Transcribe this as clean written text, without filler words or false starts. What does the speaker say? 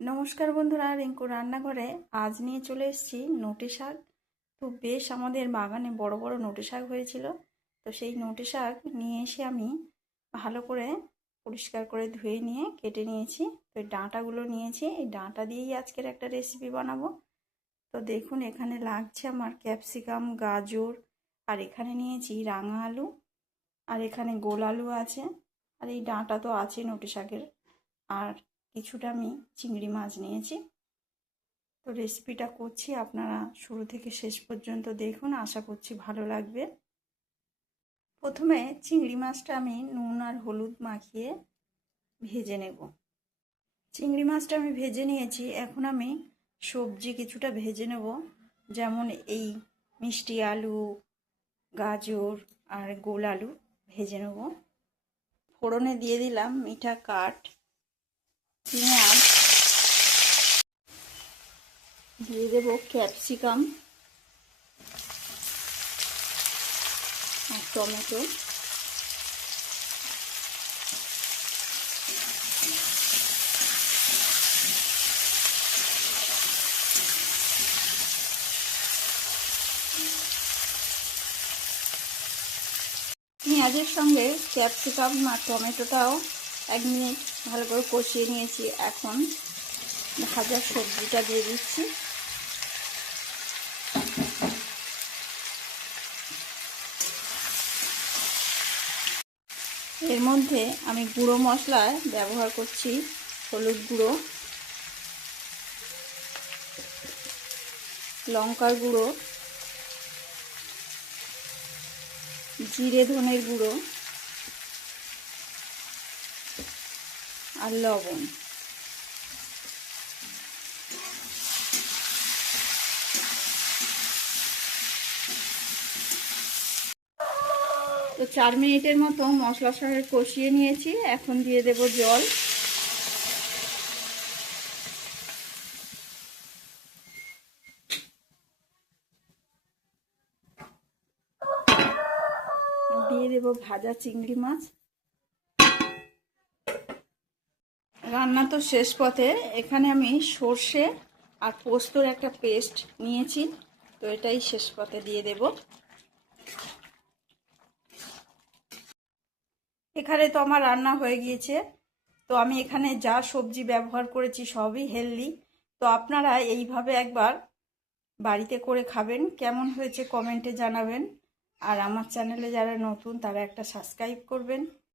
নমস্কার বন্ধুরা, রিঙ্কু রান্নাঘরে আজ নিয়ে চলে এসেছি নোটে শাক। তো বেশ আমাদের বাগানে বড় বড় নোটে শাক হয়েছিল। তো সেই নোটে শাক নিয়ে এসে আমি ভালো করে পরিষ্কার করে ধুয়ে নিয়ে কেটে নিয়েছি। তো এই ডাঁটাগুলো নিয়েছি, এই ডাঁটা দিয়েই আজকের একটা রেসিপি বানাবো। তো দেখুন এখানে লাগছে আমার ক্যাপসিকাম, গাজর, আর এখানে নিয়েছি রাঙা আলু, আর এখানে গোল আলু আছে, আর এই ডাঁটা তো আছে নোটে শাকের, আর কিছুটা আমি চিংড়ি মাছ নিয়েছি। তো রেসিপিটা করছি, আপনারা শুরু থেকে শেষ পর্যন্ত দেখুন, আশা করছি ভালো লাগবে। প্রথমে চিংড়ি মাছটা আমি নুন আর হলুদ মাখিয়ে ভেজে নেব। চিংড়ি মাছটা আমি ভেজে নিয়েছি, এখন আমি সবজি কিছুটা ভেজে নেব। যেমন এই মিষ্টি আলু, গাজর আর গোল আলু ভেজে নেব। ফোড়নে দিয়ে দিলাম মিঠা কাঠ, পেঁয়াজ, দিয়ে দেব ক্যাপসিকাম আর টমেটো। পেঁয়াজের সঙ্গে ক্যাপসিকাম আর টমেটোটাও 1 মিনিট ভালো করে কষিয়ে নিয়েছি। এখন ভাজা সবজিটা দিয়ে দিচ্ছি। এর মধ্যে আমি গুঁড়ো মশলা ব্যবহার করছি, হলুদ গুঁড়ো, লঙ্কার গুঁড়ো, জিরে ধনের গুঁড়ো আর লবণ। তো 4 মিনিটের মতো মশলার সঙ্গে কষিয়ে নিয়েছি। এখন দিয়ে দেব জল। দিয়ে দেব ভাজা চিংড়ি মাছ। রান্না তো শেষ পথে। এখানে আমি সর্ষে আর পোস্তর একটা পেস্ট নিয়েছি, তো এটাই শেষ পথে দিয়ে দেব। এখানে তো আমার রান্না হয়ে গিয়েছে। তো আমি এখানে যা সবজি ব্যবহার করেছি সবই হেলদি। তো আপনারা এইভাবে একবার বাড়িতে করে খাবেন, কেমন হয়েছে কমেন্টে জানাবেন। আর আমার চ্যানেলে যারা নতুন তারা একটা সাবস্ক্রাইব করবেন।